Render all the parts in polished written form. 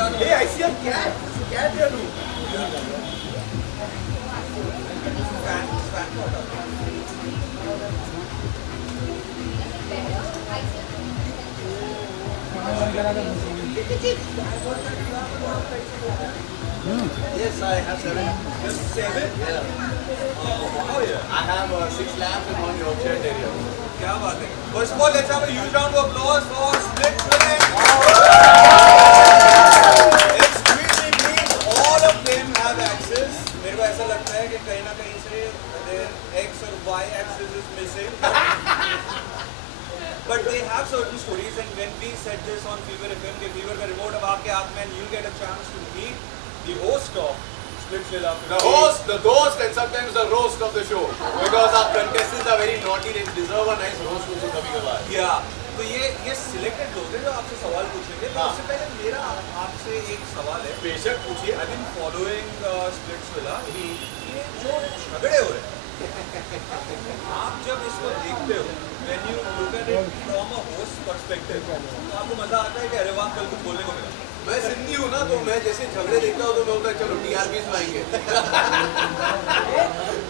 Hey, I see a cat. There's a cat here too. Yes, I have 7. Just 7? Yeah. Wow, yeah. I have 6 labs and 1 Yorkshire Terrier. क्या बात है. First of all, let's have a huge round of applause for Split Villain. Extremely pleased. All of them have axes. मेरे को ऐसा लगता है कि कहीं ना कहीं से their X और Y axis is missing. But they have certain stories, and when we said this on Fever FM, कि Fever का remote अब आपके हाथ में, and you'll get a chance to meet the host of Splitsvilla. The host, the ghost, and sometimes the roast of the show. Because our contestants are very naughty, they deserve a nice roast also कभी-कभार. Yeah. तो ये selected लोग हैं जो आपसे सवाल पूछेंगे. तो उससे पहले मेरा आपसे एक सवाल है. बेशक पूछिए. I've been following Splitsvilla. ये जो झगड़े हो रहे हैं, आप जब इसको देखते हो, when you look at it from a host perspective, तो आपको मजा आता है कि अरे वाह कल कुछ बोलने को मिला. मैं सिंधी हूँ ना, तो मैं जैसे झगड़े देखता हूँ तो मैं बोलता चलो TRPs में आएंगे.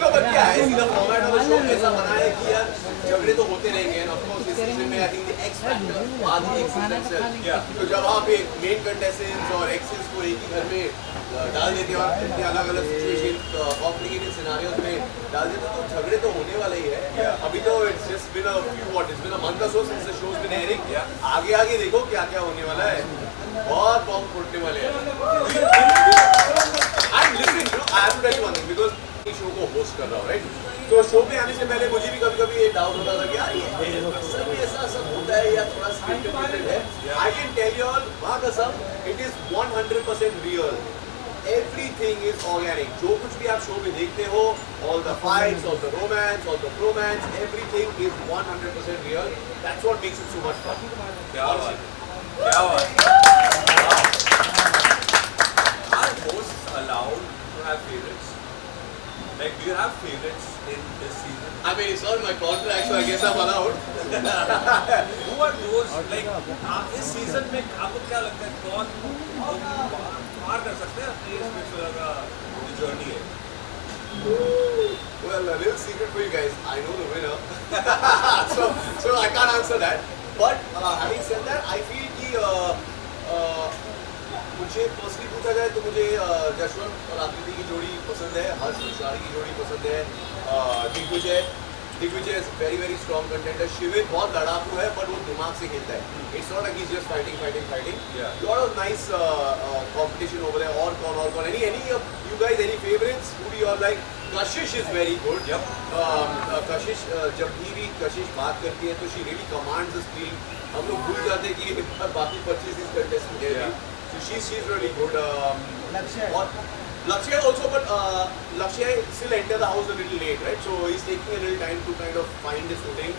तो बट क्या है, सीधा फॉर्मेट ऑफ द शो ऐसा बना है कि यार झगड़े तो होते रहेंगे. एंड ऑफ कोर्स इस सीजन में I think the x factor आधी एक सीजन से. तो जब आप एक मेन कंटेस्टेंट्स और एक्सेस को एक ही घर में डाल देते हो, इतने अलग अलग सिचुएशन कॉम्प्लिकेटेड सिनेरियोज में डाल देते हो, तो झगड़े तो होने वाले ही है. अभी तो it's just been a few what it's been a month और so since the show is been airing. आगे आगे देखो क्या क्या होने वाला है. बहुत बॉम्ब फूटने वाले हैं. I'm listening, you know, I have to tell you one thing because इस शो को होस्ट कर रहा हूँ, right? तो शो पे आने से पहले मुझे भी कभी-कभी ये डाउट होता था कि यार ये अक्सर भी ऐसा सब होता है या थोड़ा स्क्रिप्टेड है. I can tell you all, माँ कसम, it is 100% real. Everything is organic. जो कुछ भी आप शो में देखते हो, all the fights, all the romance, all the bromance, everything is 100% real. That's what makes it so much fun. क्या बात, क्या बात. Are hosts allowed to have favorites? Like, do you have favorites in this season? I mean, it's not my contract, so I guess I'm allowed. Who are those? Like, इस season में आपको क्या लगता है कौन पार कर सकते हैं अपनी इस Splitsvilla का जो journey है? Well, a little secret for you guys. I know the winner, so I can't answer that. But having said that, I feel कि मुझे पर्सनली पूछा जाए तो मुझे जशवंत और आकृति की जोड़ी पसंद है. हर्ष विशाली की जोड़ी पसंद है. Digvijay is very very strong contender. Shivir बहुत लड़ाकू है, पर वो दिमाग से खेलता है. It's not like he is just fighting. Lot of nice competition over there. और कौन any you guys any favourites who do you are like? Kashish is very good. Kashish जब भी कशिश बात करती है तो she really commands the screen. हम लोग भूल जाते हैं कि बाकी 25 कंटेस्टेंट है. So she's really good. Lakshya also, but Lakshya still entered the house a little late, right? So he's taking a little time to kind of find his footing.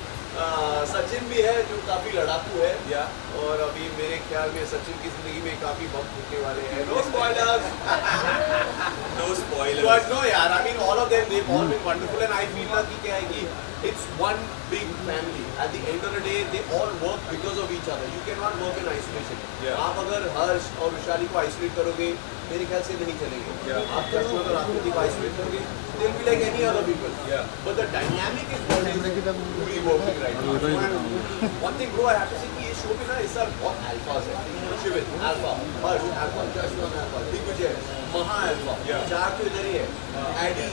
Sachin भी है जो काफी लड़ाकू है. और अभी मेरे ख्याल में सचिन की जिंदगी में काफी वक्त होने वाले हैं. No spoilers. No spoilers. But no यार, I mean all of them they've all been wonderful, and I feel ना कि क्या है कि it's one big family. At the end of the day, they all work because of each other. You cannot work in isolation. आप अगर हर्ष और विशाली को isolate करोगे, मेरे ख्याल से नहीं चलेंगे. आप जशवंत और आकृति को आइसोलेट करोगे, they'll be like any other people. But the dynamic is what is really working right now. One thing bro, I have to say कि ये शो में ना इस साल बहुत अल्फाज है. शिविर अल्फा, हर्ष अल्फा, जशवंत अल्फा, दिग्विजय महा अल्फा. चार तो इधर ही है. एडी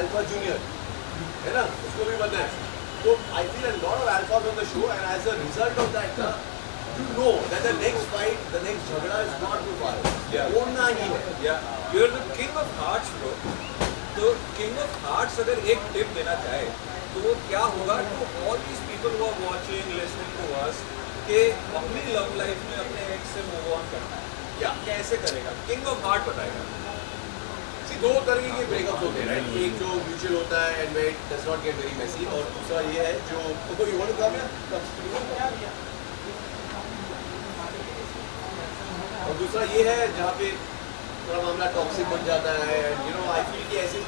अल्फा जूनियर है ना, उसको भी बनना है. So I feel a lot of alphas on the show, and as a result of that, you know that the next fight, the next jhagda is not too far. होना ही है. You're the king of hearts, bro. तो king of hearts अगर एक tip देना चाहे तो वो क्या होगा to all these people who are watching, listening to us कि अपनी love life में अपने ex से move on करना है. कैसे करेगा? King of heart बताएगा. दो तरह के ब्रेकअप्स होते हैं, राइट? एक जो म्यूचुअल होता है and wait does not get very messy, और दूसरा ये है जो कोई और काम है, और दूसरा ये है जहाँ पे थोड़ा मामला टॉक्सिक बन जाता है. यू नो आई फील कि ऐसे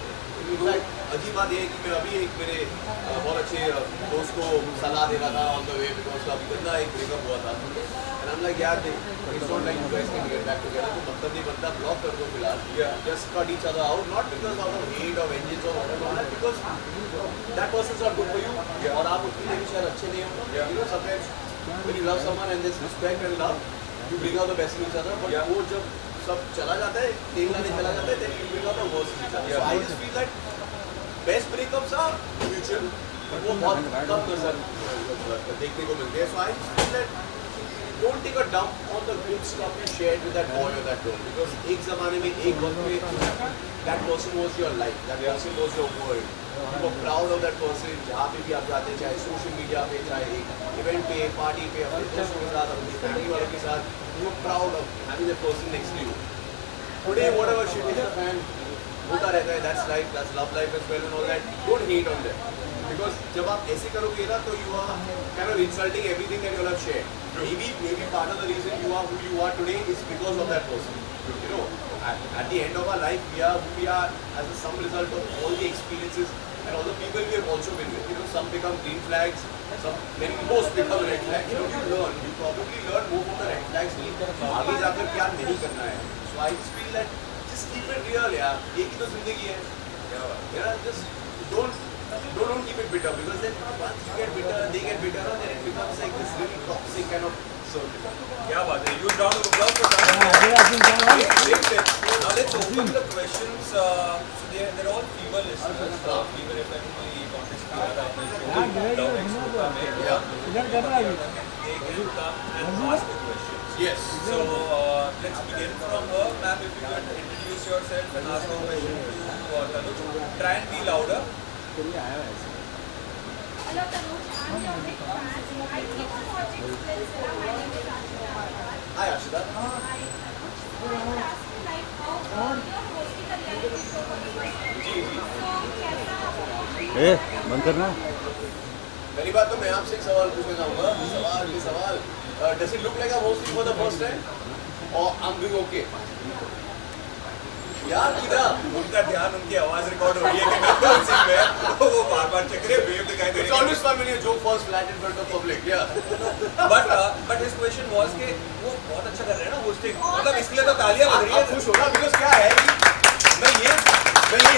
इनफैक्ट अजीब बात ये है कि मैं अभी एक मेरे बहुत अच्छे दोस्त को सलाह दे रहा था ऑन द वे, बिकॉज का अभी गंदा एक ब्रेकअप हुआ था, एंड आई एम लाइक यार it's not like you guys can get back together, तो मतलब नहीं बनता, ब्लॉक कर दो फिलहाल, just cut each other out, not because of hate और वेंजेंस और whatever, because that person is not good for you, और आप उतने भी शायद अच्छे नहीं हो, you know sometimes when you love someone and this respect and love you bring out the best in each other, but वो जब सब चला जाता है, तेल लाने चला जाता है, then you bring out the worst in each other. So I just feel that best breakups are mutual, but वो बहुत कम नजर देखने को मिलते हैं. So I just feel that don't take a dump on the good stuff you shared with that boy or that girl, because एक ज़माने में एक वक्त में that person was your life, that person was your world. You were proud of that person. जहाँ पे भी आप जाते, चाहे सोशल मीडिया पे, चाहे एक इवेंट पे, पार्टी पे, अपने दोस्तों के साथ, अपनी फैमिली वालों के साथ, you were proud of having that person next to you. Today, whatever shit is the fan, होता रहता है, that's life, that's love life as well and all that. Don't hate on them, because जब आप ऐसे करोगे ना, तो you are kind of insulting everything that you have shared. Maybe part of the reason you are who you are today is because of that person. You know, at the end of our life, we are who we are as a sum result of all the experiences and all the people we have also been with. You know, some become green flags, most become red flags. You know, you probably learn more from the red flags कि आगे जाकर क्या नहीं करना है. So I just feel that just keep it real, यार. एक ही तो जिंदगी है. Yeah, just don't keep it bitter, because then once you get bitter, they get bitter, and then it becomes like this really toxic kind of circle. क्या बात है, huge round of applause for that. Now let's open the questions. So they're all female listeners. Even if anybody contest किया था अपने show Love Expo में, they can come and ask the questions. Yes. So let's begin from her. Ma'am, if you could introduce yourself and ask a question to Tanuj. Try and be louder. Hello Tanuj, I'm your big fan. I keep on watching Splitsvilla. My name is Ashita Agarwal. Hi Ashita. Hi Tanuj. So I would ask you like how you're hosting a reality show for the first time. So कैसा आपको बंद करना. पहली बात तो मैं आपसे एक सवाल पूछना चाहूँगा. सवाल does it look like I'm hosting for the first time or I'm doing okay? यार किधर उनका ध्यान उनकी आवाज रिकॉर्ड हो रही है कि मैं कौन सी में, वो बार-बार चेक करे, वेव दिखाई दे It's रही है. always fun when you joke first flat in front of public. Yeah. But his question was कि वो बहुत अच्छा कर रहे हैं ना होस्टिंग, मतलब इसके लिए तो तालियां बज रही है. आप खुश हो ना, because क्या है कि मैं ये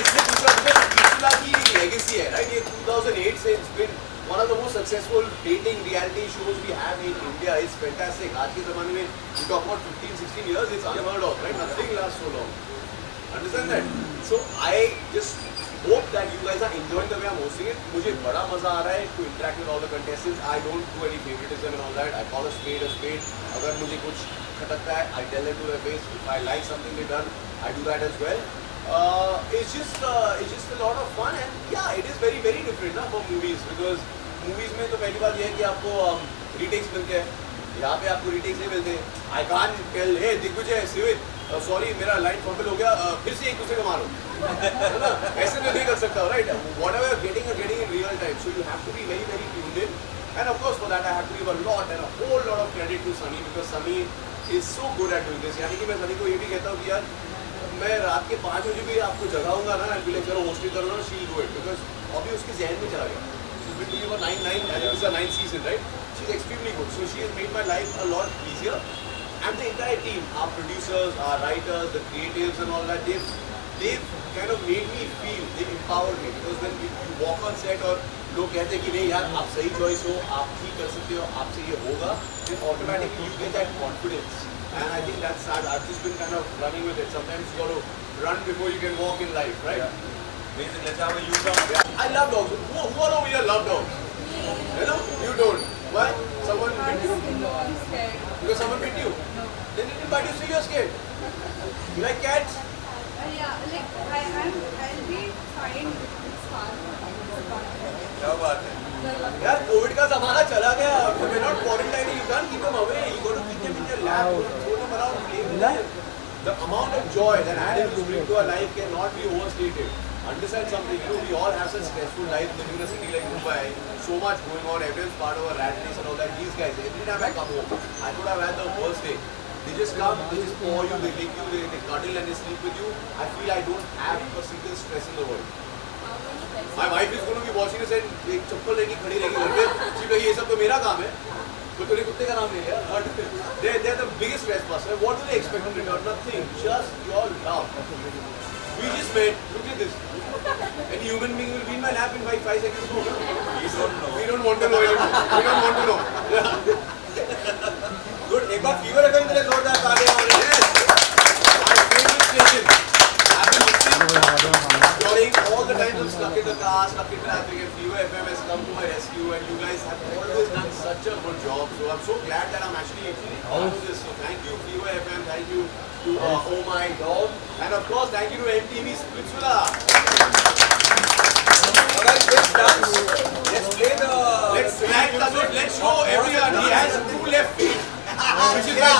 इसलिए पूछ रहा हूँ because Splitsvilla की एक legacy है, right? ये 2008 से it's been one of the most successful dating reality shows we have in India. It's fantastic. आज के ज़माने में you talk about 15-16 years, it's unheard of, right? Nothing lasts so long. Understand that? So I just hope that you guys are enjoying the way I'm hosting it. मुझे बड़ा मजा आ रहा है to interact with all the contestants. I don't do any favoritism and all that. I call a spade a spade. अगर मुझे कुछ खटकता है, I tell them to their face. If I like something they done, I do that as well. It's just a lot of fun, and yeah, it is very very different ना for movies, because movies में तो पहली बात ये है कि आपको retakes मिलते हैं. यहाँ पे आपको retakes नहीं मिलते. I can't tell, hey Digvijay, Sivit, sorry मेरा लाइन फंबल हो गया, फिर से एक दूसरे को मारो, है ना? ऐसे तो नहीं कर सकता, right? Whatever you're getting in real time, so you have to be very very tuned in, and of course for that I have to give a lot and a whole lot of credit to Sunny, because Sunny is so good at doing this. यानी कि मैं Sunny को ये भी कहता हूँ कि यार मैं रात के 5 बजे भी आपको जगाऊंगा ना, and be like चलो होस्टिंग करो ना, she'll do it, because अभी उसके जहन में चला गया. She's been doing for 9 I think it's her 9th season, right? She's extremely good, so she has made my life a lot easier. And the entire team, our producers, our writers, the creatives and all that, they've kind of made me feel, they've empowered me, because when you walk on set और लोग कहते हैं कि नहीं यार आप सही choice हो, आप ठीक कर सकते हो, आपसे ये होगा, then automatically you get that confidence. And I think that's sad. I've just been kind of running with it. Sometimes you got to run before you can walk in life, right? Yeah. Amazing. Let's have a huge round. Yeah. I love dogs. Who all over here love dogs? You know? You don't. Why? Someone bit you? No, I'm scared. Because someone bit you? No. Then it didn't bite you, so you're scared. You like cats? Yeah, like I'll be fine if it's far. क्या बात है? यार Covid का जमाना चला गया. We're not quarantining. You can't keep them away. You got to keep them in your lap. You got to throw them around, play with them. The amount of joy that animals bring to our life cannot be overstated. Understand something? You know, we all have such stressful lives living in a city like Mumbai. So much going on. Everyone's part of a rat race and all that. These guys, every time I come home, I could have had the worst day. They just come, they just paw you, they lick you, they cuddle and they sleep with you. I feel I don't have a single stress in the world. My wife is going to be watching this and एक चप्पल रहेगी खड़ी रहेगी घर पे जी भाई ये सब तो मेरा काम है तो तूने कुत्ते का नाम ले लिया but they're the biggest trespasser. What do they expect in return? Nothing, just your love. We just met. Look at this. Any human being will be in my lap in 5 seconds. No, we don't want to know anymore. We don't want to know. Good. एक बार fever FM के लिए जोरदार तालियां हो रही हैं. My favorite station. I've been listening during all the times I'm stuck in the car, stuck in traffic, and Fever FM has come to my rescue, and you guys have always done such a good job. So I'm so glad that I'm actually part of this. So thank you, Fever FM. Thank you to Oh My Dog, and of course thank you to MTV Splitsvilla. Alright, let's dance. Let's play the. Let's show everyone he has two left feet, which is why